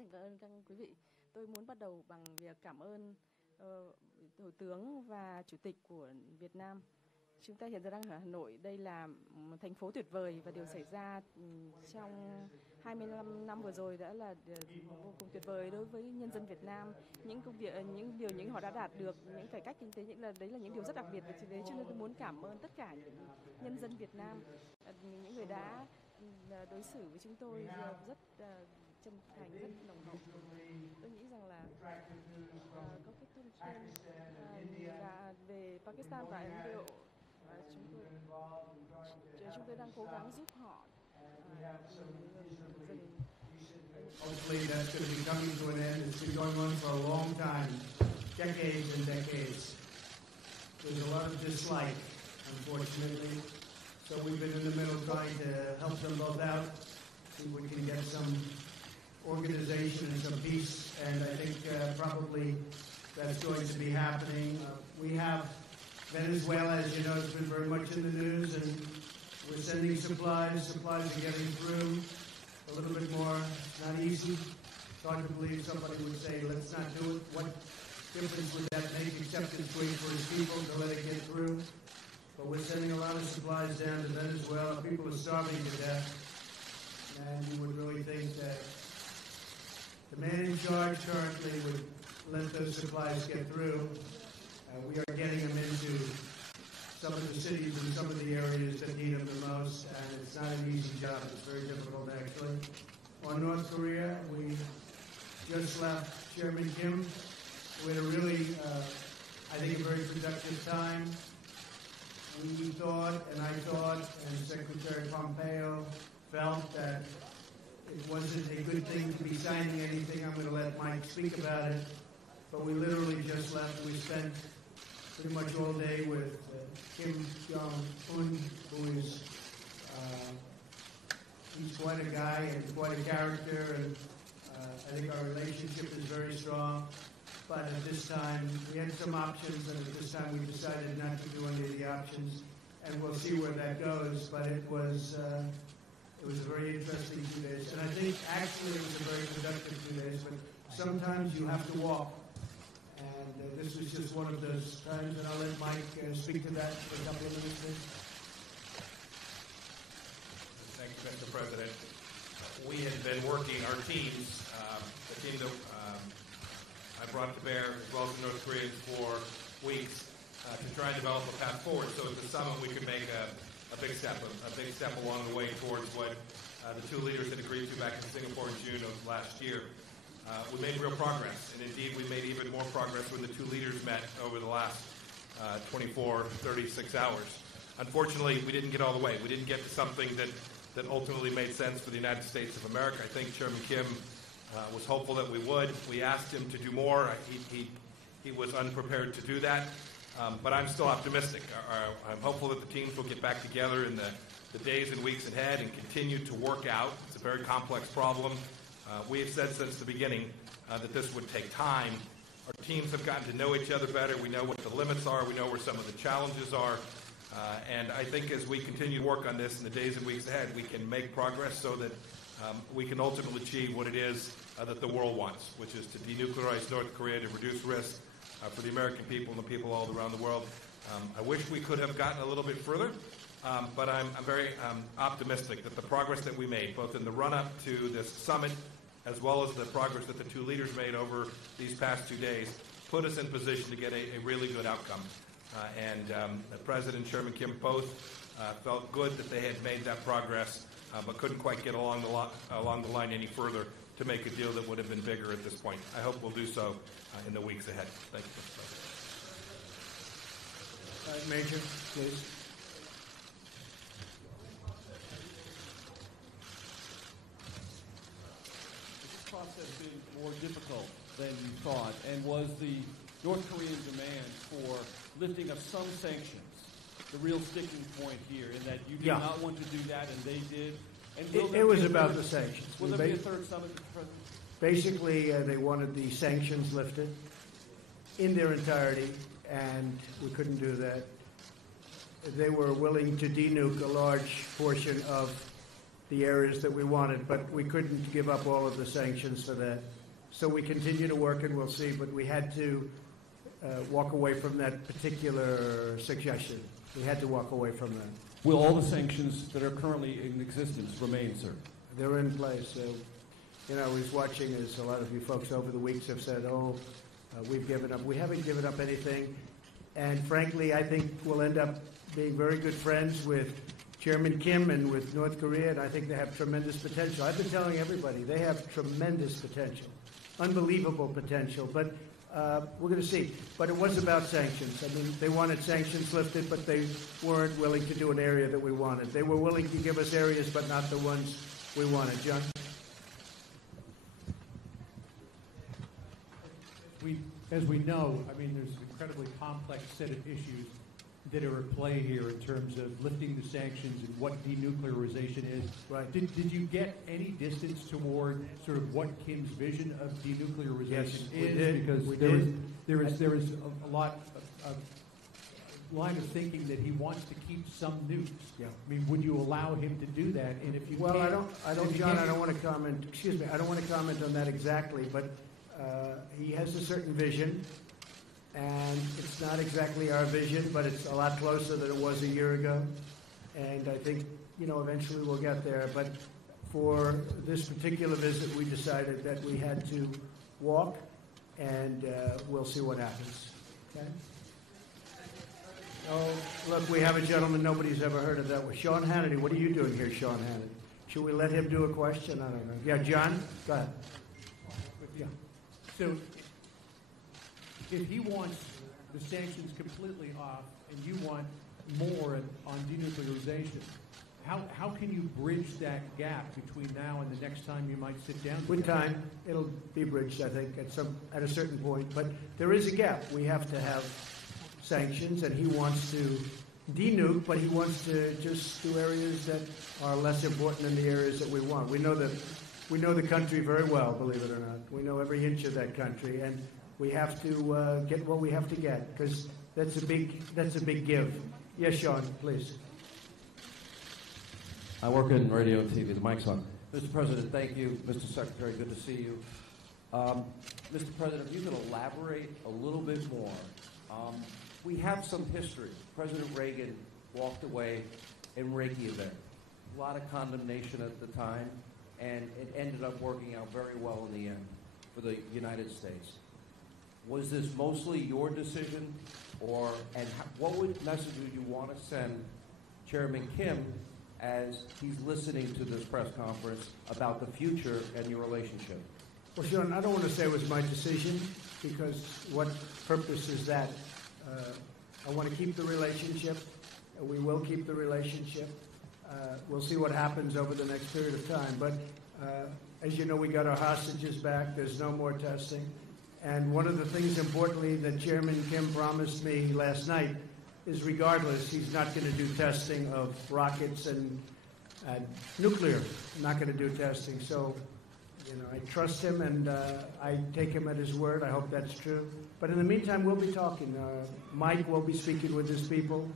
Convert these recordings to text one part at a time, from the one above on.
Xin cảm ơn các quý vị. Tôi muốn bắt đầu bằng việc cảm ơn Thủ tướng và Chủ tịch của Việt Nam. Chúng ta hiện giờ đang ở Hà Nội. Đây là một thành phố tuyệt vời và điều xảy ra trong 25 năm vừa rồi đã là vô cùng tuyệt vời đối với nhân dân Việt Nam. Những công việc, những họ đã đạt được, những cải cách kinh tế, đấy là những điều rất đặc biệt về thực tế. Cho nên tôi muốn cảm ơn tất cả những nhân dân Việt Nam, những người đã đối xử với chúng tôi rất chân thành, rất nồng hậu. Tôi nghĩ rằng là có cái thông tin là về Pakistan và Ấn Độ, chúng tôi đang cố gắng giúp họ Hopefully that's going to be coming to an end. It's been going on for a long time, decades and decades. There's a lot of dislike, unfortunately. So we've been in the middle trying to help them both out, see if we can get some organization and some peace, and I think probably that's going to be happening. We have Venezuela, as you know, has been very much in the news, and we're sending supplies. Supplies are getting through a little bit more. It's not easy. It's hard to believe somebody would say, let's not do it. What difference would that make except it's great for his people to let it get through? But we're sending a lot of supplies down to Venezuela. People are starving to death. And you would really think that the man in charge currently would let those supplies get through. We are getting them into some of the cities and some of the areas that need them the most, and it's not an easy job. It's very difficult, actually. On North Korea, we just left Chairman Kim. We had a really, I think, a very productive time. We thought, and I thought, and Secretary Pompeo felt that it wasn't a good thing to be signing anything. I'm going to let Mike speak about it. But we literally just left. We spent pretty much all day with Kim Jong-un, who is he's quite a guy and quite a character, and I think our relationship is very strong. But at this time, we had some options, and at this time we decided not to do any of the options, and we'll see where that goes. But it was a very interesting 2 days, and I think actually it was a very productive 2 days. But sometimes you have to walk. And this was just one of those times, and I'll let Mike speak to that for a couple of minutes. Thank you, Mr. President. We had been working, our teams, the team that I brought to bear, as well as the North Koreans, for weeks to try and develop a path forward. So at the summit, we could make a big step along the way towards what the two leaders had agreed to back in Singapore in June of last year. We made real progress, and indeed we made even more progress when the two leaders met over the last 24, 36 hours. Unfortunately, we didn't get all the way. We didn't get to something that ultimately made sense for the United States of America. I think Chairman Kim was hopeful that we would. We asked him to do more. He was unprepared to do that, but I'm still optimistic. I'm hopeful that the teams will get back together in the days and weeks ahead and continue to work out. It's a very complex problem. We have said since the beginning that this would take time. Our teams have gotten to know each other better. We know what the limits are. We know where some of the challenges are. And I think as we continue to work on this in the days and weeks ahead, we can make progress so that we can ultimately achieve what it is that the world wants, which is to denuclearize North Korea, to reduce risk for the American people and the people all around the world. I wish we could have gotten a little bit further. But I'm very optimistic that the progress that we made, both in the run-up to this summit, as well as the progress that the two leaders made over these past 2 days, put us in position to get a really good outcome. The President and Chairman Kim both felt good that they had made that progress, but couldn't quite get along the line any further to make a deal that would have been bigger at this point. I hope we'll do so in the weeks ahead. Thank you, Mr. President. Major, please. Process been more difficult than you thought, and was the North Korean demand for lifting of some sanctions the real sticking point here, in that you did not want to do that and they did? And it was about the sanctions. Will there be a third summit, Mr. President? Basically, they wanted the sanctions lifted in their entirety, and we couldn't do that. They were willing to denuke a large portion of the areas that we wanted, but we couldn't give up all of the sanctions for that. So we continue to work, and we'll see, but we had to walk away from that particular suggestion. We had to walk away from that. Will all the sanctions that are currently in existence remain, sir? They're in place. I was watching, as a lot of you folks over the weeks have said, we've given up. We haven't given up anything. And frankly, I think we'll end up being very good friends with Chairman Kim and with North Korea, and I think they have tremendous potential. I've been telling everybody, they have tremendous potential, unbelievable potential. But we're going to see. But it was about sanctions. I mean, they wanted sanctions lifted, but they weren't willing to do an area that we wanted. They were willing to give us areas, but not the ones we wanted. John? As we know, I mean, there's an incredibly complex set of issues that are at play here in terms of lifting the sanctions and what denuclearization is. Right. Did you get any distance toward sort of what Kim's vision of denuclearization Yes, we is? did. Because We there is a lot of line of thinking that he wants to keep some nukes. Yeah. I mean, would you allow him to do that? And if you Well, can't, I don't, if you John, can't- I don't want to comment, excuse me, I don't want to comment on that exactly, but he has a certain vision, and it's not exactly our vision, but it's a lot closer than it was a year ago. And I think, eventually we'll get there. But for this particular visit, we decided that we had to walk, and we'll see what happens. Okay? Oh, look, we have a gentleman nobody's ever heard of that. Sean Hannity. What are you doing here, Sean Hannity? Should we let him do a question? I don't know. Yeah, John? Go ahead. Yeah. So if he wants the sanctions completely off and you want more on denuclearization, how can you bridge that gap between now and the next time you might sit down? With time, it'll be bridged, I think, at a certain point. But there is a gap. We have to have sanctions, and he wants to denuke, but he wants to just do areas that are less important than the areas that we want. We know the country very well, believe it or not. We know every inch of that country, and we have to get what we have to get, because that's a big give. Yes, Sean, please. I work in radio and TV. The mic's on. Mr. President, thank you. Mr. Secretary, good to see you. Mr. President, if you could elaborate a little bit more. We have some history. President Reagan walked away in Reykjavik. A lot of condemnation at the time, and it ended up working out very well in the end for the United States. Was this mostly your decision, what message would you want to send Chairman Kim as he's listening to this press conference about the future and your relationship? Well, Sean, I don't want to say it was my decision, because what purpose is that? I want to keep the relationship. We will keep the relationship. We'll see what happens over the next period of time. But as you know, we got our hostages back. There's no more testing. And one of the things, importantly, that Chairman Kim promised me last night is, regardless, he's not going to do testing of rockets and nuclear. Not going to do testing. So, I trust him, and I take him at his word. I hope that's true. But in the meantime, we'll be talking. Mike will be speaking with his people.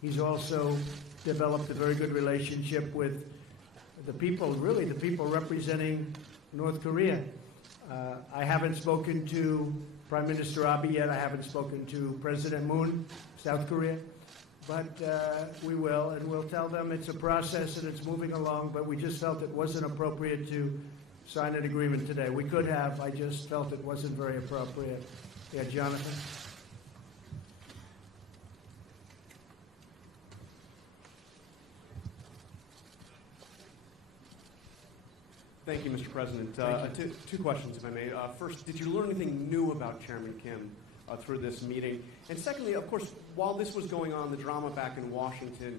He's also developed a very good relationship with the people, really the people representing North Korea. I haven't spoken to Prime Minister Abe yet. I haven't spoken to President Moon, South Korea. But we will, and we'll tell them it's a process and it's moving along, but we just felt it wasn't appropriate to sign an agreement today. We could have. I just felt it wasn't very appropriate. Yeah, Jonathan? Thank you, Mr. President. Two questions, if I may. First, did you learn anything new about Chairman Kim through this meeting? And secondly, of course, while this was going on, the drama back in Washington,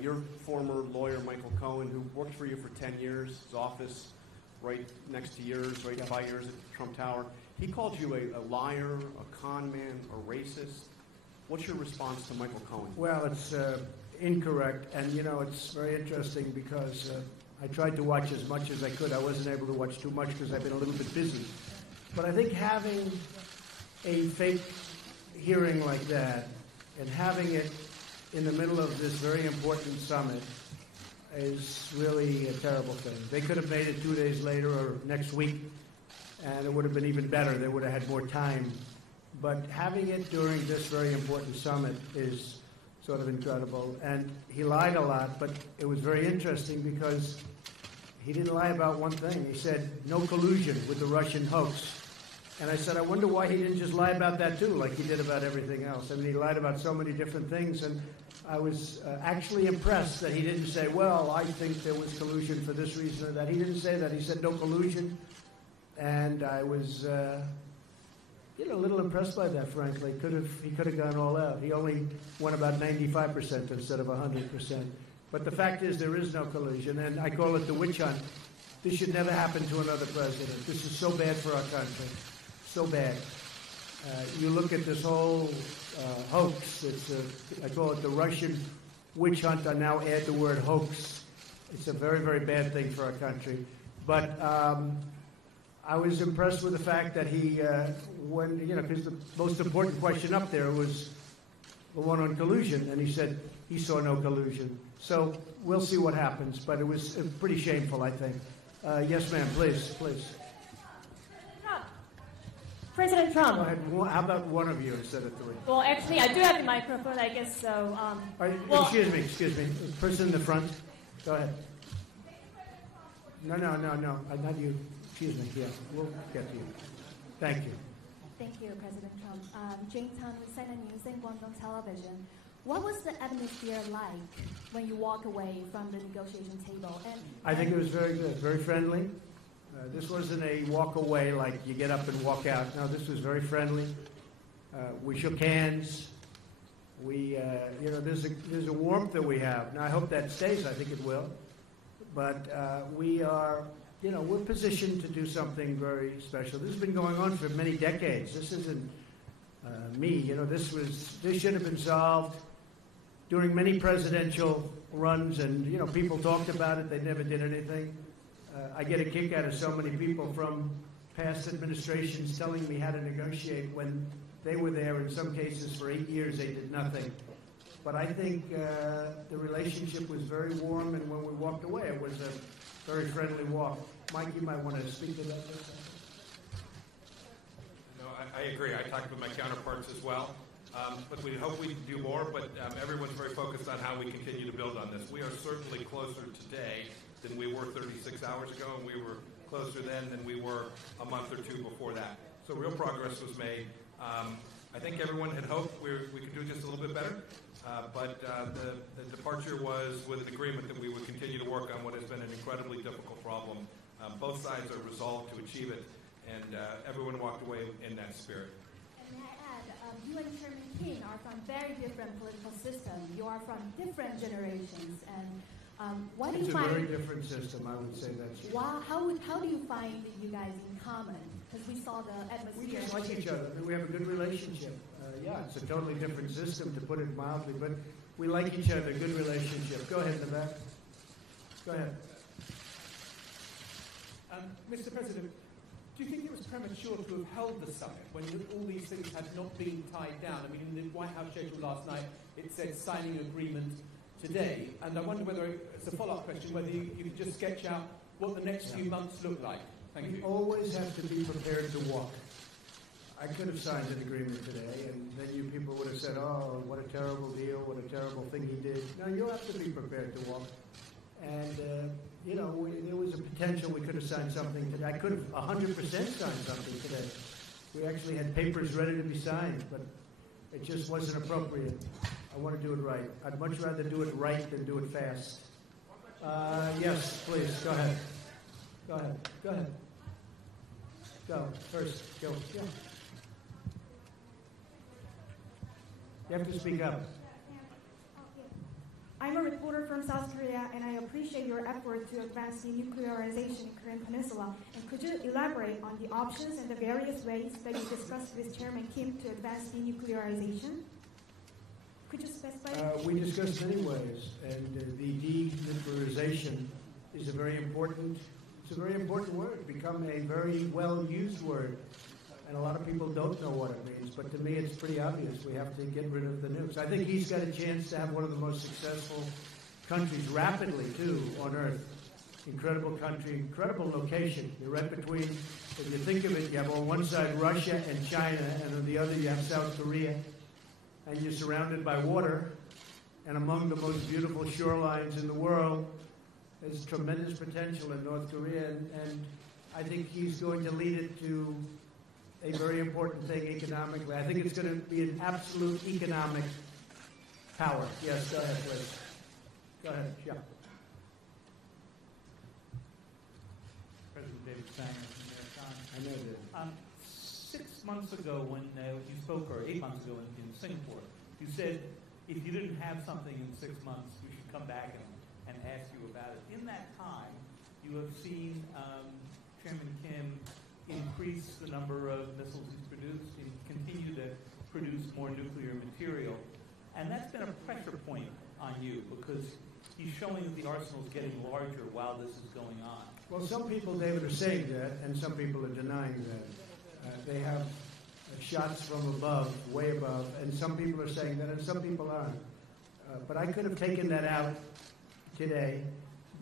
your former lawyer, Michael Cohen, who worked for you for 10 years, his office right next to yours, right 5 years at Trump Tower, he called you a liar, a con man, a racist. What's your response to Michael Cohen? Well, it's incorrect. And, it's very interesting because I tried to watch as much as I could. I wasn't able to watch too much because I've been a little bit busy. But I think having a fake hearing like that and having it in the middle of this very important summit, is really a terrible thing. They could have made it 2 days later or next week, and it would have been even better. They would have had more time. But having it during this very important summit is sort of incredible. And he lied a lot, but it was very interesting because he didn't lie about one thing. He said, no collusion with the Russian hoax. And I said, I wonder why he didn't just lie about that too, like he did about everything else. I mean, he lied about so many different things, and I was actually impressed that he didn't say, well, I think there was collusion for this reason or that. He didn't say that. He said no collusion. And I was, a little impressed by that, frankly. He could have gone all out. He only won about 95% instead of 100%. But the fact is there is no collusion, and I call it the witch hunt. This should never happen to another president. This is so bad for our country. So bad. You look at this whole hoax. I call it the Russian witch hunt. I now add the word hoax. It's a very, very bad thing for our country. But I was impressed with the fact that he, because the most important question up there was the one on collusion, and he said he saw no collusion. So we'll see what happens, but it was pretty shameful, I think. Yes, ma'am, please. President Trump. Go ahead. How about one of you instead of three? Well, actually, I do have the microphone, I guess, so... Excuse me. The person in the front. Go ahead. No. Not you. Excuse me. Yeah, we'll get to you. Thank you. Thank you, President Trump. Jane Tan with CNN News and Guangdong Television. What was the atmosphere like when you walk away from the negotiation table? I think it was very good, very friendly. This wasn't a walk away like you get up and walk out. No, this was very friendly. We shook hands. There's a warmth that we have. Now, I hope that stays. I think it will. But we are, we're positioned to do something very special. This has been going on for many decades. This isn't me. This should have been solved during many presidential runs, and people talked about it. They never did anything. I get a kick out of so many people from past administrations telling me how to negotiate when they were there. In some cases, for 8 years, they did nothing. But I think the relationship was very warm, and when we walked away, it was a very friendly walk. Mike, you might want to speak to that. No, I agree. I talked with my counterparts as well. But we hope we can do more, but everyone's very focused on how we continue to build on this. We are certainly closer today than we were 36 hours ago, and we were closer then than we were a month or two before that. So real progress was made. I think everyone had hoped we could do just a little bit better, but the departure was with an agreement that we would continue to work on what has been an incredibly difficult problem. Both sides are resolved to achieve it, and everyone walked away in that spirit. And may I add, you and Chairman Kim are from very different political systems. You are from different generations, and what do you find? It's a very different system, I would say that's true. Wow, how do you find you guys in common? Because we saw the atmosphere. We just like each other. We have a good relationship. It's a totally different system, to put it mildly, but we like each other. Good relationship. Go ahead, in the back. Go ahead. Mr. President, do you think it was premature to have held the summit when all these things had not been tied down? I mean, in the White House schedule last night, it said signing an agreement today. And I wonder whether, it's a follow-up question, whether you could just sketch out what the next few months look like. Thank you. We always have to be prepared to walk. I could have signed an agreement today, and then you people would have said, oh, what a terrible deal, what a terrible thing he did. No, you have to be prepared to walk. And, there was a potential we could have signed something today. I could have 100% signed something today. We actually had papers ready to be signed, but it just wasn't appropriate. I want to do it right. I'd much rather do it right than do it fast. Yes, please, go ahead. Go ahead. Go, first, go. Yeah. You have to speak up. I'm a reporter from South Korea, and I appreciate your effort to advance denuclearization in Korean Peninsula. And could you elaborate on the options and the various ways that you discussed with Chairman Kim to advance denuclearization? Could you specify? We discussed many ways, and the denuclearization is a very important word, become a very well-used word. And a lot of people don't know what it means, but to me it's pretty obvious. We have to get rid of the nukes. I think he's got a chance to have one of the most successful countries rapidly, too, on Earth. Incredible country, incredible location. You're right between, if you think of it, you have on one side Russia and China, and on the other you have South Korea. And you're surrounded by water, and among the most beautiful shorelines in the world. There's tremendous potential in North Korea, and I think he's going to lead it to a very important thing economically. I think it's going to be an absolute economic power. Yes, go ahead, please. Go ahead, yeah. President David Sanger from New York Times. I know that. 6 months ago when you spoke, or 8 months ago in Singapore, you said if you didn't have something in 6 months, we should come back and ask you about it. In that time, you have seen Chairman Kim increase the number of missiles he's produced and continue to produce more nuclear material. And that's been a pressure point on you because he's showing that the arsenal is getting larger while this is going on. Well, some people, David, are saying that, and some people are denying that. They have shots from above, way above, and some people are saying that, and some people aren't. But I could have taken that out today,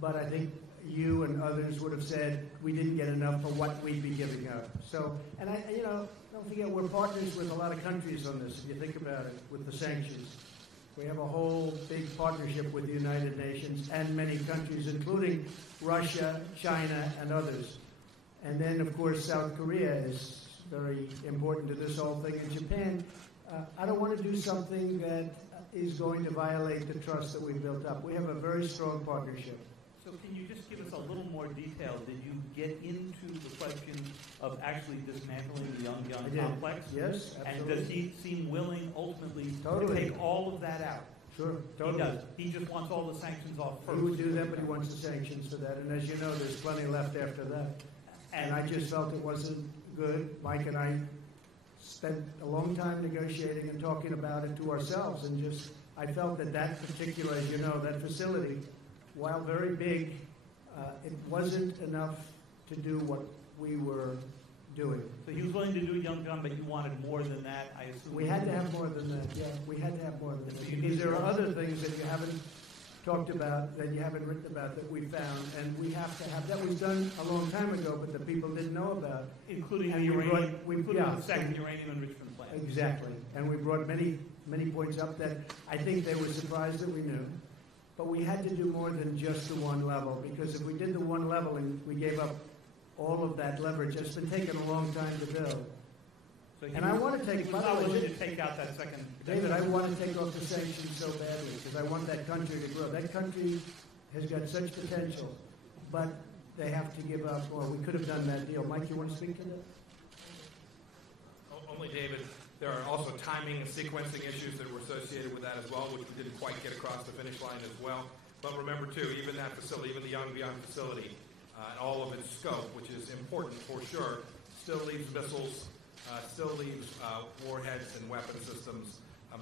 but I think you and others would have said we didn't get enough for what we'd be giving up. So, and don't forget, we're partners with a lot of countries on this, if you think about it, with the sanctions. We have a whole big partnership with the United Nations and many countries, including Russia, China, and others. And then, of course, South Korea is very important to this whole thing. In Japan, I don't want to do something that is going to violate the trust that we've built up. We have a very strong partnership. So can you just give us a little more detail? Did you get into the question of actually dismantling the Yongbyon complex? Yes, absolutely. And does he seem willing ultimately Totally. to take all of that out? Sure, totally. He does. He just wants all the sanctions off first. He would do that, but he wants the sanctions for that. And as you know, there's plenty left after that. And I just felt it wasn't good. Mike and I spent a long time negotiating and talking about it to ourselves. And just, I felt that that particular, as you know, that facility, while very big, it wasn't enough to do what we were doing. So he was willing to do Yongbyon, but you wanted more than that, I assume? We had to have more than that, yeah. We had to have more than that. Because there are other things that you haven't talked about, that you haven't written about, that we found, and we have to have. That was done a long time ago, but the people didn't know about. Including and the uranium, including the second uranium enrichment plant. Exactly. And we brought many, many points up that I think they were surprised that we knew. But we had to do more than just the one level, because if we did the one level and we gave up all of that leverage, it's been taking a long time to build. So and I want to take, by the way, to take out that second. David, I want to take off the sanctions so badly because I want that country to grow. That country has got such potential, but they have to give up. Or we could have done that deal. Mike, you want to speak to that? Only David. There are also timing and sequencing issues that were associated with that as well, which we didn't quite get across the finish line as well. But remember, too, even that facility, even the Yongbyon facility, and all of its scope, which is important for sure, still leaves missiles, still leaves warheads and weapon systems.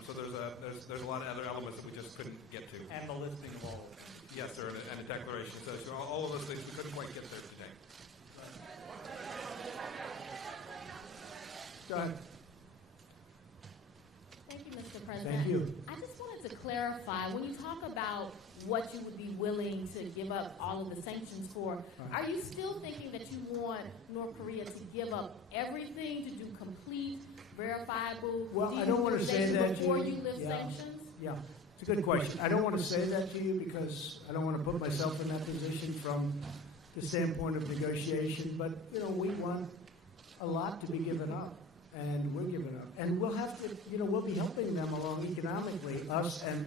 So there's a lot of other elements that we just couldn't get to. And the listing of all of them. Yes, sir, and a declaration. So all of those things we couldn't quite get there today. Go ahead. Thank you, Mr. President. Thank you. I just wanted to clarify, when you talk about what you would be willing to give up all of the sanctions for, are you still thinking that you want North Korea to give up everything, to do complete, verifiable I don't want to say that before you lift sanctions? Yeah, it's a good question. I don't want to say that to you because I don't want to put myself in that position from the standpoint of negotiation. But, we want a lot to be given up. And we're giving up. And we'll have to, we'll be helping them along economically, us and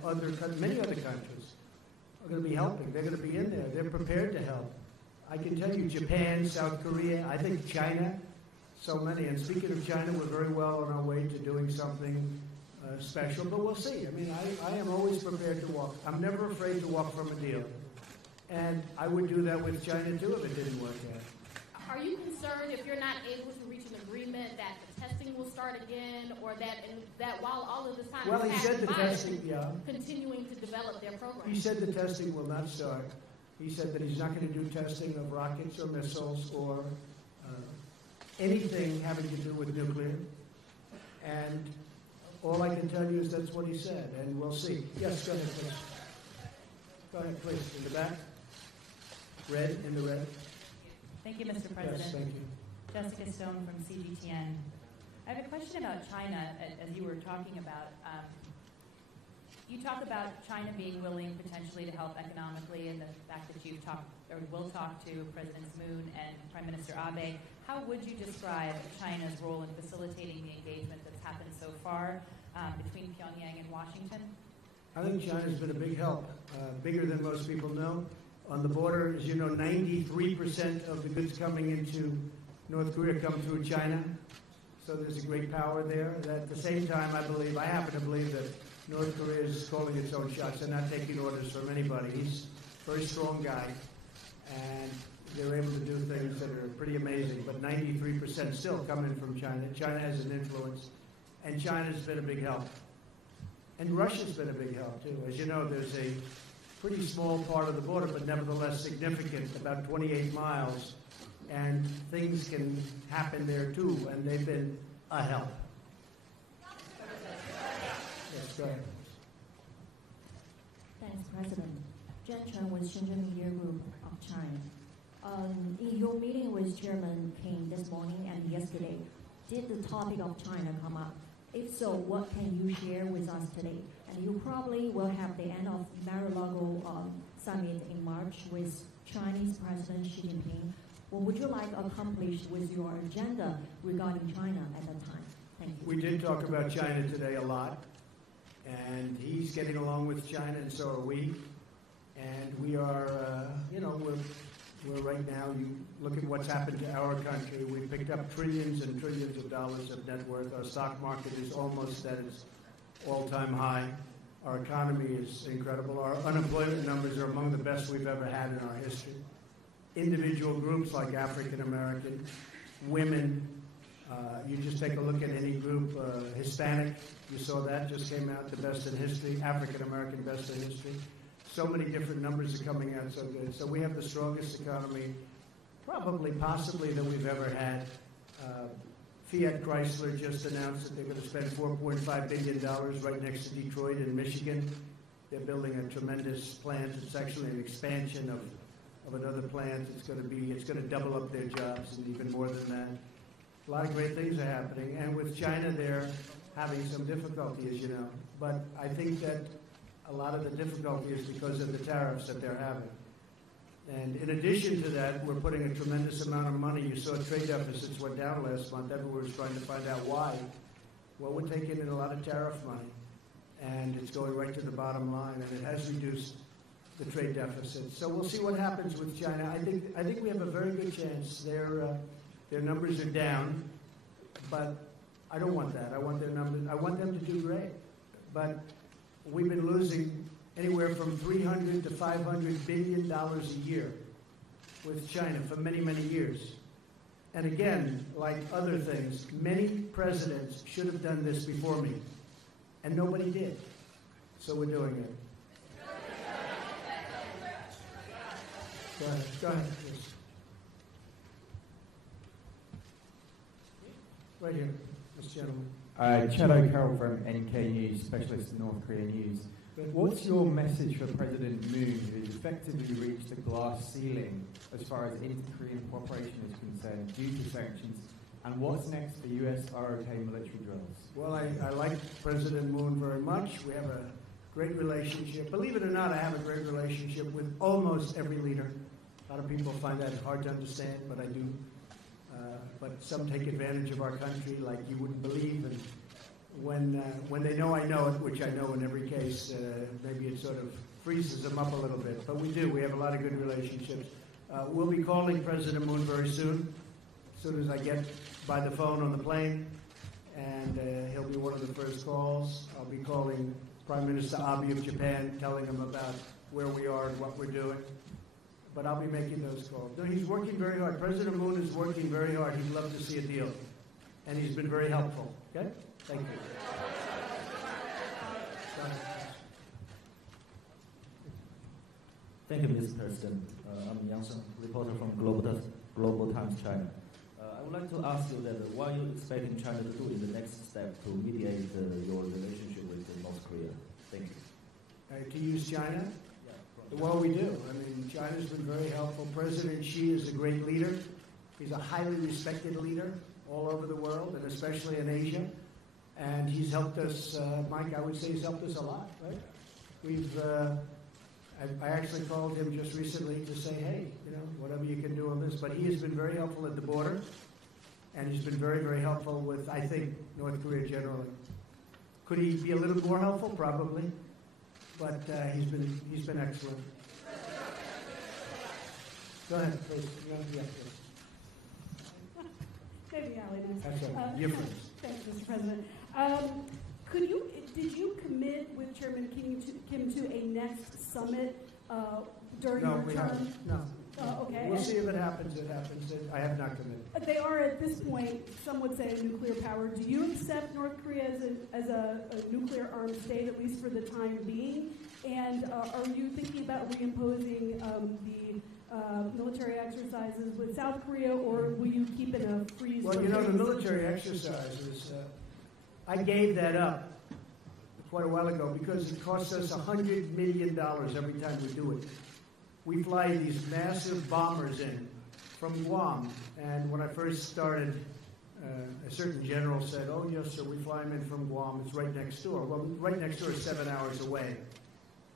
many other countries are going to be helping. They're going to be in there. They're prepared to help. I can tell you Japan, South Korea, I think China, so many. And speaking of China, we're very well on our way to doing something special, but we'll see. I mean, I am always prepared to walk. I'm never afraid to walk from a deal. And I would do that with China, too, if it didn't work out. Are you concerned if you're not able to reach an agreement that the testing will start again, or that while all of this time well, he said the testing, continuing to develop their program? He said the testing will not start. He said that he's not going to do testing of rockets or missiles or anything having to do with nuclear. And all I can tell you is that's what he said, and we'll see. Yes, go ahead, please. Go ahead, please, in the back. Red, in the red. Thank you, Mr. President. Yes, thank you. Jessica Stone from CGTN. I have a question about China, as you were talking about. You talk about China being willing potentially to help economically, and the fact that you've talked or will talk to Presidents Moon and Prime Minister Abe. How would you describe China's role in facilitating the engagement that's happened so far between Pyongyang and Washington? I think China's been a big help, bigger than most people know. On the border, as you know, 93% of the goods coming into North Korea come through China. So there's a great power there. At the same time, I happen to believe that North Korea is calling its own shots and not taking orders from anybody. He's a very strong guy, and they're able to do things that are pretty amazing. But 93% still coming from China. China has an influence, and China's been a big help. And Russia's been a big help, too. As you know, there's a pretty small part of the border, but nevertheless significant, about 28 miles. And things can happen there, too, and they've been a help. Yes, go ahead. Thanks, President. Jen Chen with Shenzhen Media Group of China. In your meeting with Chairman Kim this morning and yesterday, did the topic of China come up? If so, what can you share with us today? And you probably will have the end of Mar-a-Lago summit in March with Chinese President Xi Jinping. What would you like accomplished with your agenda regarding China at that time? Thank you. We did talk about China today a lot, and he's getting along with China, and so are we. And we are, we're right now, you look at what's happened to our country. We picked up trillions and trillions of dollars of net worth. Our stock market is almost at its all-time high. Our economy is incredible. Our unemployment numbers are among the best we've ever had in our history. Individual groups like African American, women, you just take a look at any group, Hispanic, you saw that, just came out, the best in history, African American, best in history. So many different numbers are coming out so good. So we have the strongest economy, probably, possibly, that we've ever had. Fiat Chrysler just announced that they're going to spend $4.5 billion right next to Detroit in Michigan. They're building a tremendous plant. It's actually an expansion of another plant. It's going to double up their jobs and even more than that. A lot of great things are happening. And with China, they're having some difficulty, as you know. But I think that a lot of the difficulty is because of the tariffs that they're having. And in addition to that, we're putting a tremendous amount of money. You saw trade deficits went down last month. Everyone was trying to find out why. Well, we're taking in a lot of tariff money, and it's going right to the bottom line, and it has reduced the trade deficit. So we'll see what happens with China. I think we have a very good chance. Their numbers are down, but I don't want that. I want their numbers. I want them to do great. But we've been losing anywhere from $300 to $500 billion a year with China for many, many years. And again, like other things, many presidents should have done this before me, and nobody did. So we're doing it. Go ahead, please. Right here, this gentleman. Chado Carroll from NK News, specialist in North Korea news. What's your message for President Moon, who's effectively reached the glass ceiling as far as inter-Korean cooperation is concerned due to sanctions? And what's next for U.S. ROK military drills? Well, I like President Moon very much. We have a great relationship. Believe it or not, I have a great relationship with almost every leader. A lot of people find that hard to understand, but I do. But some take advantage of our country like you wouldn't believe. And when they know I know it, which I know in every case, maybe it sort of freezes them up a little bit. But we do. We have a lot of good relationships. We'll be calling President Moon very soon as I get by the phone on the plane. And he'll be one of the first calls. I'll be calling Prime Minister Abe of Japan, telling him about where we are and what we're doing. But I'll be making those calls. No, he's working very hard. President Moon is working very hard. He'd love to see a deal. And he's been very helpful. Okay? Thank you. Thank you, Mr. President. I'm Yang Sheng, reporter from Global Times China. I would like to ask you that what are you expecting China to do in the next step to mediate your relationship with North Korea? Thank you. To use China? Well, we do. I mean, China's been very helpful. President Xi is a great leader. He's a highly respected leader all over the world, and especially in Asia. And he's helped us, Mike, I would say he's helped us a lot, right? I actually called him just recently to say, hey, whatever you can do on this. But he has been very helpful at the border, and he's been very, very helpful with, I think, North Korea generally. Could he be a little more helpful? Probably. But he's been excellent. Go ahead, please. Yeah, please. Maybe Allie next. That's right. Your friends. Thanks, Mr. President. Did you commit with Chairman Kim to a next summit during your term? No, we haven't. No. Okay. We'll see if it happens. It happens. I have not committed. They are at this point, some would say, a nuclear power. Do you accept North Korea as a nuclear armed state, at least for the time being? And are you thinking about reimposing the military exercises with South Korea, or will you keep it a freeze? Well, the military exercises, I gave that up quite a while ago because it costs us $100 million every time we do it. We fly these massive bombers in from Guam, and when I first started, a certain general said, oh, yes, sir, we fly them in from Guam. It's right next door. Well, right next door is 7 hours away.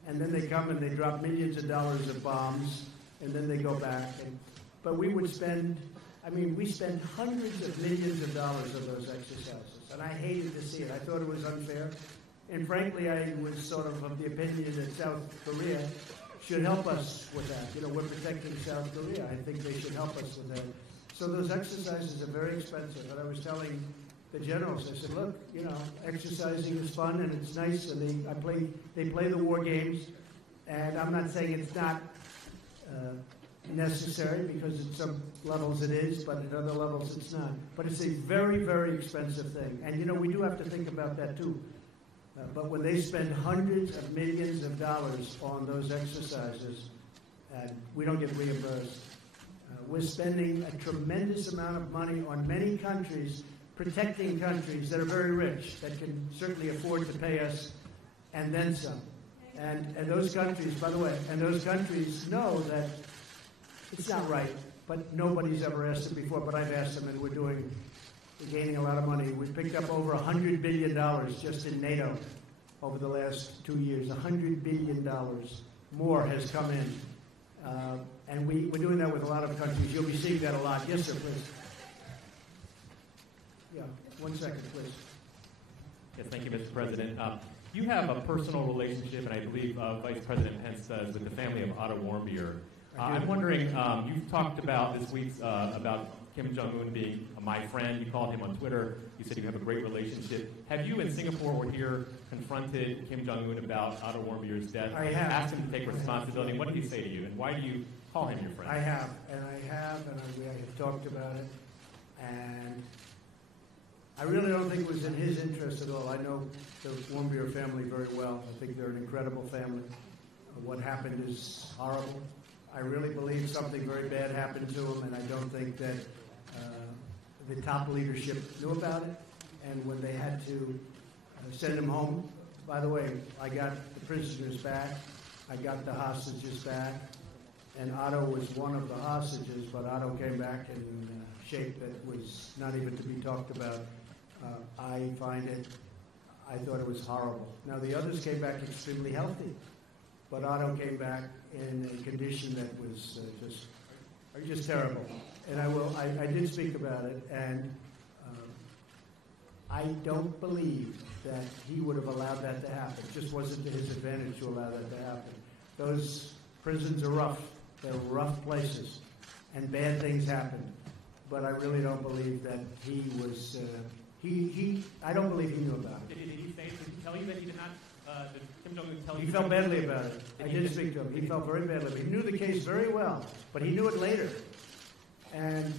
And then they come and they drop millions of dollars of bombs, and then they go back. But we would spend, we spend hundreds of millions of dollars on those exercises, and I hated to see it. I thought it was unfair. And frankly, I was sort of the opinion that South Korea should help us with that. We're protecting South Korea. I think they should help us with that. So those exercises are very expensive. And I was telling the generals, I said, look, exercising is fun and it's nice, and they play the war games. And I'm not saying it's not necessary, because at some levels it is, but at other levels it's not. But it's a very, very expensive thing. And we do have to think about that too. But when they spend hundreds of millions of dollars on those exercises, we don't get reimbursed. We're spending a tremendous amount of money on many countries, protecting countries that are very rich, that can certainly afford to pay us, and then some. And those countries, by the way, know that it's not right, but nobody's ever asked them before, but I've asked them, and we're gaining a lot of money. We've picked up over $100 billion just in NATO over the last 2 years. $100 billion more has come in. And we're doing that with a lot of countries. You'll be seeing that a lot. Yes, sir, please. Yeah, 1 second, please. Yes, thank you, Mr. President. You have a personal relationship, and I believe Vice President Pence does, with the family of Otto Warmbier. I'm wondering, you've talked about this week about Kim Jong-un being my friend. You called him on Twitter. You said you have a great relationship. Have you in Singapore or here confronted Kim Jong-un about Otto Warmbier's death? I have. Asked him to take responsibility. What did he say to you, and why do you call him your friend? I have, and we have talked about it. And I really don't think it was in his interest at all. I know the Warmbier family very well. I think they're an incredible family. What happened is horrible. I really believe something very bad happened to him, and I don't think that the top leadership knew about it. And when they had to send him home, by the way, I got the prisoners back, I got the hostages back, and Otto was one of the hostages, but Otto came back in shape that was not even to be talked about. I thought it was horrible. Now, the others came back extremely healthy, but Otto came back in a condition that was just terrible. And I did speak about it, and I don't believe that he would have allowed that to happen. It just wasn't to his advantage to allow that to happen. Those prisons are rough. They're rough places, and bad things happen. But I really don't believe that he was, I don't believe he knew about it. Did he tell you that he did not, did Kim Jong-un tell you? He felt badly about it. I did speak to him. He felt very badly. He knew the case very well, but he knew it later. And,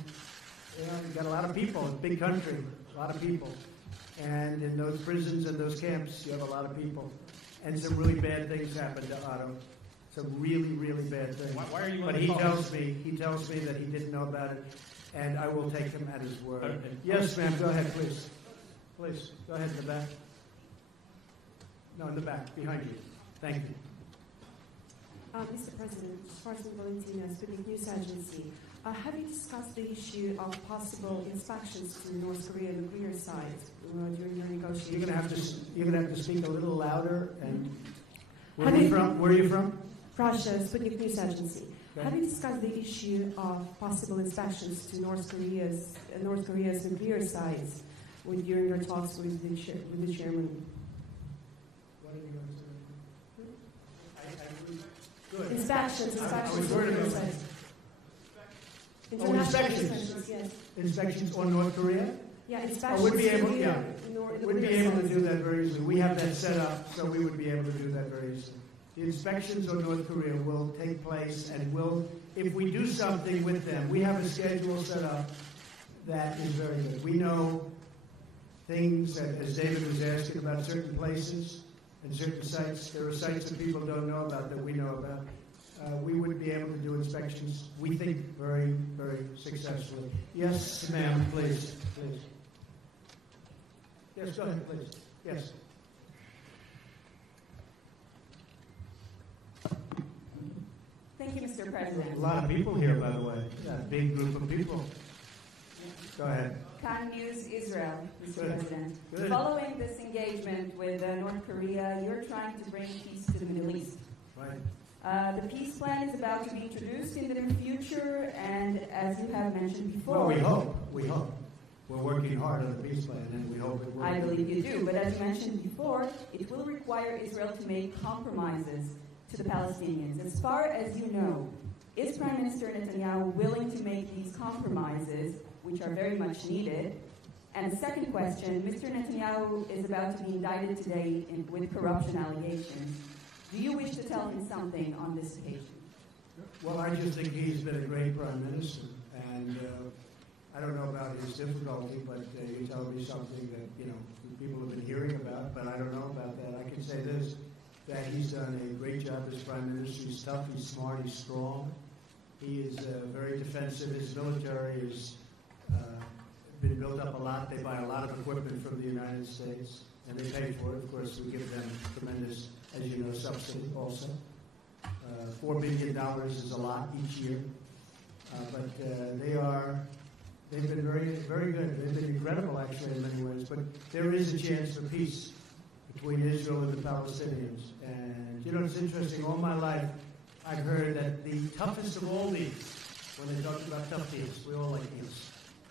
you got a lot of people, a big country, a lot of people. And in those prisons and those camps, you have a lot of people. And some really bad things happened to Otto. Some really, really bad things. Why are you? But he tells me that he didn't know about it, and I will take him at his word. Yes, ma'am. Go ahead, please. Please go ahead in the back. No, in the back, behind you. Thank you. Mr. President, Spartan Valentina, Sputnik News Agency. Have you discussed the issue of possible inspections to North Korea nuclear site during your negotiations? You're gonna have to speak a little louder. And where are you from? Russia, Sputnik News Agency. Okay. Have you discussed the issue of possible inspections to North Korea's nuclear sites during your talks with the chairman? What are you going to say? Inspections yes. Inspections on North Korea? Yeah, inspections. We'd be able to do that very easily. We have that set up, so we would be able to do that very easily. The inspections on North Korea will take place, and if we do something with them, we have a schedule set up that is very good. We know things that, as David was asking about certain places and certain sites, there are sites that people don't know about that we know about. We would be able to do inspections, we think, very, very successfully. Yes, ma'am, please. Yes, go ahead, please. Yes. Thank you, Mr. President. A lot of people here, by the way. Yeah, a big group of people. Go ahead. Khan News Israel, Mr. Good. President. Good. Following this engagement with North Korea, you're trying to bring peace to the Middle East. Right. The peace plan is about to be introduced in the near future, and as you have mentioned before... Well, we hope. We're working hard on the peace plan, and we hope it will. I believe you do, but as you mentioned before, it will require Israel to make compromises to the Palestinians. As far as you know, is Prime Minister Netanyahu willing to make these compromises, which are very much needed? And the second question, Mr. Netanyahu is about to be indicted today with corruption allegations. Do you wish to tell him something on this occasion? Well, I just think he's been a great Prime Minister, and I don't know about his difficulty, but you tell me something that, people have been hearing about, but I don't know about that. I can say this, that he's done a great job as Prime Minister. He's tough, he's smart, he's strong. He is very defensive. His military has been built up a lot. They buy a lot of equipment from the United States, and they pay for it. Of course, we give them tremendous, as you know, subsidy also. $4 billion is a lot each year. But they've been very, very good. They've been incredible, actually, in many ways. But there is a chance for peace between Israel and the Palestinians. And, it's interesting. All my life, I've heard that the toughest of all deals, when they talk about tough deals, we all like deals,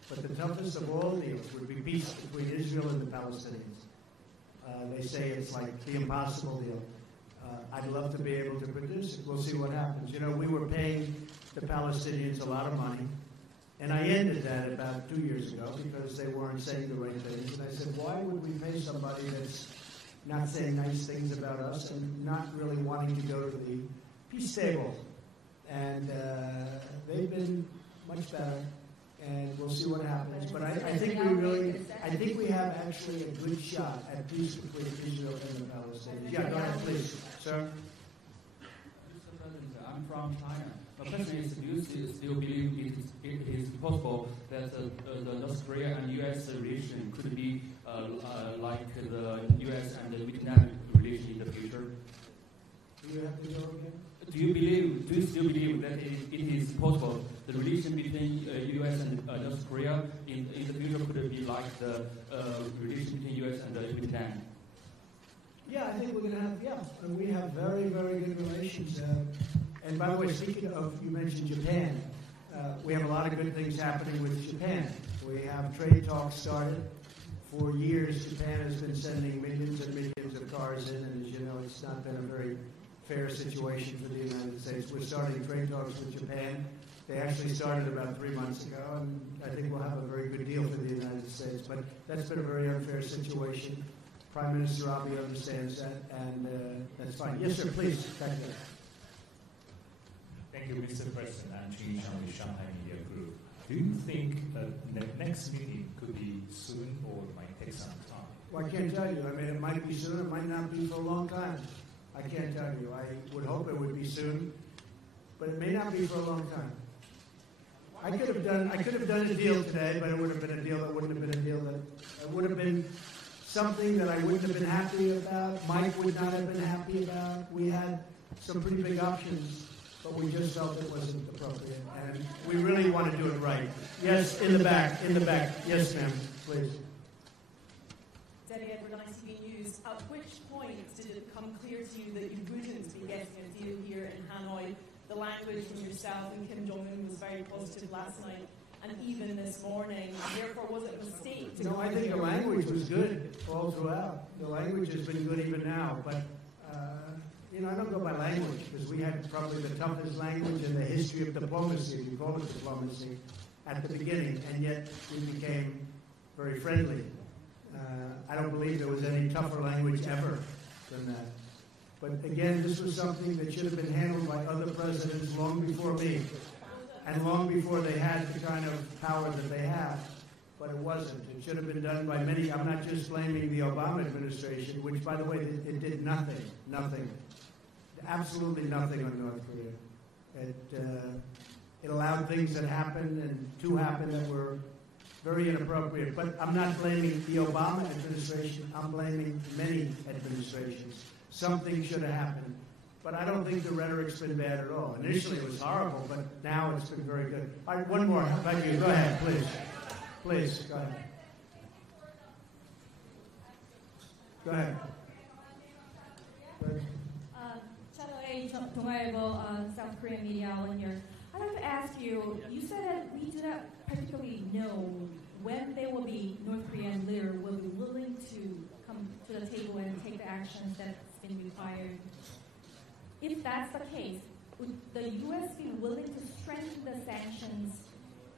but the toughest of all deals would be peace between Israel and the Palestinians. They say it's like the impossible deal. I'd love to be able to produce it. We'll see what happens. We were paying the Palestinians a lot of money, and I ended that about 2 years ago because they weren't saying the right things. And I said, why would we pay somebody that's not saying nice things about us and not really wanting to go to the peace table? And they've been much better, and we'll see what happens. But I think we have actually a good shot at peace between Israel and the Palestinians. Yeah, go ahead, please, sir. Mr. President, I'm from China. My question is, do you still believe it is possible that the North Korea and U.S. relation could be like the U.S. and the Vietnam relation in the future? Do you have to go again? Do you still believe that it is possible the relation between U.S. and North Korea in the future could be like the relation between U.S. and Vietnam? Yeah, I think we're going to have, and we have very, very good relations. And by the way, speaking of, you mentioned Japan, we have a lot of good things happening with Japan. We have trade talks started. For years, Japan has been sending millions and millions of cars in, and as you know, it's not been a very fair situation for the United States. We're starting trade talks with Japan. They actually started about 3 months ago, and I think we'll have a very good deal for the United States. But that's been a very unfair situation. Prime Minister Abe understands that, and that's fine. Yes, sir, please. Back there. Thank you, Mr. President. I'm Jin Shang with Shanghai Media Group. Do you think the next meeting could be soon or it might take some time? Well, I can't tell you. I mean, it might be soon, it might not be for a long time. I can't tell you. I would hope it would be soon, but it may not be for a long time. I could have done a deal today, but it would have been a deal that wouldn't have been a deal that it would have been something that I wouldn't have been happy about. Mike would not have been happy about. We had some pretty big options, but we just felt it wasn't appropriate, and we really want to do it right. Yes, in the back, in the back. Yes, ma'am, please. Debbie Edward, ITV News. At which point did it become clear to you that you wouldn't be getting a deal here in Hanoi? The language from yourself and Kim Jong-un was very positive last night and even this morning. Therefore, was it a mistake to No, I think the language was good all throughout. The language has been good even now, but I don't go by language because we had probably the toughest language in the history of diplomacy, if you call it diplomacy, at the beginning, and yet we became very friendly. I don't believe there was any tougher language ever than that. But again, this was something that should have been handled by other presidents long before me, and long before they had the kind of power that they have. But it wasn't. It should have been done by many. I'm not just blaming the Obama administration, which, by the way, it did nothing, absolutely nothing on North Korea. It allowed things that happened and to happen that were very inappropriate. But I'm not blaming the Obama administration. I'm blaming many administrations. Something should have happened. But I don't think the rhetoric's been bad at all. Initially it was horrible, but now it's been very good. All right, one more. Thank you. Go ahead, please. Please, go ahead. Go ahead. South Korean media here. I'd like to ask you, you said that we do not particularly know when there will be North Korean leader will be willing to come to the table and take the actions that's been required. If that's the case, would the U.S. be willing to strengthen the sanctions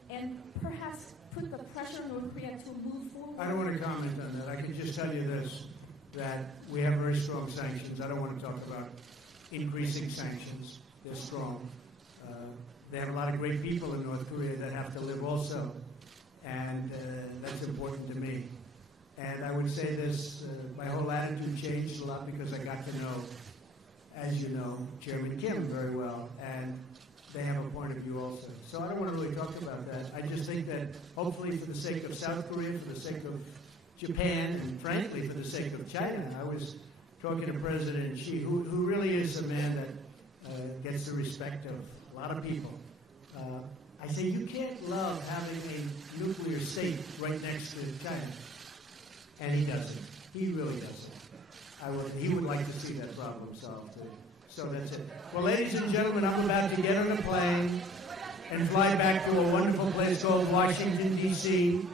and perhaps put the pressure on North Korea to move forward? I don't want to comment on that. I can just tell you this, that we have very strong sanctions. I don't want to talk about increasing sanctions. They're strong. They have a lot of great people in North Korea that have to live also, and that's important to me. And I would say this, my whole attitude changed a lot because I got to know, as you know, Chairman Kim very well, and they have a point of view also. So I don't want to really talk about that. I just think that hopefully for the sake of South Korea, for the sake of Japan, and frankly for the sake of China, I was talking to President Xi, who really is a man that gets the respect of a lot of people. I say you can't love having a nuclear state right next to China. And he doesn't. He really doesn't. He would like to see that problem solved too. So that's it. Well, ladies and gentlemen, I'm about to get on a plane and fly back to a wonderful place called Washington, D.C.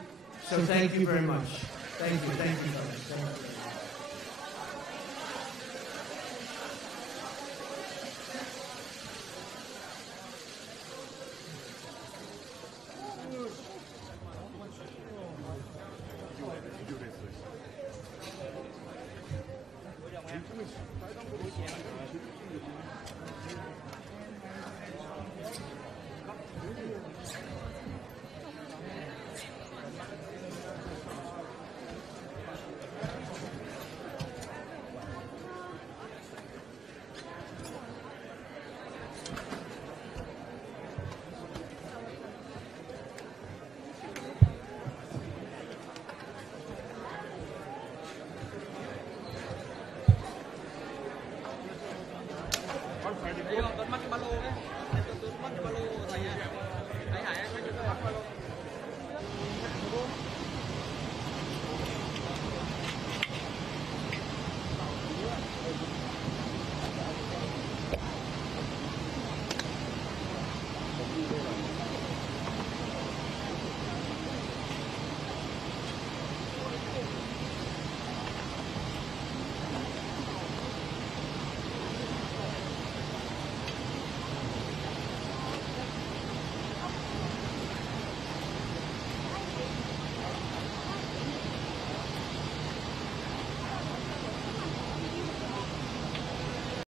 So thank you very much. Thank you. Thank you, fellas. Thank you. Bắt cái ba lô đấy. Bắt cái ba lô của thầy nha. Hãy hãy anh cho tôi bắt ba lô.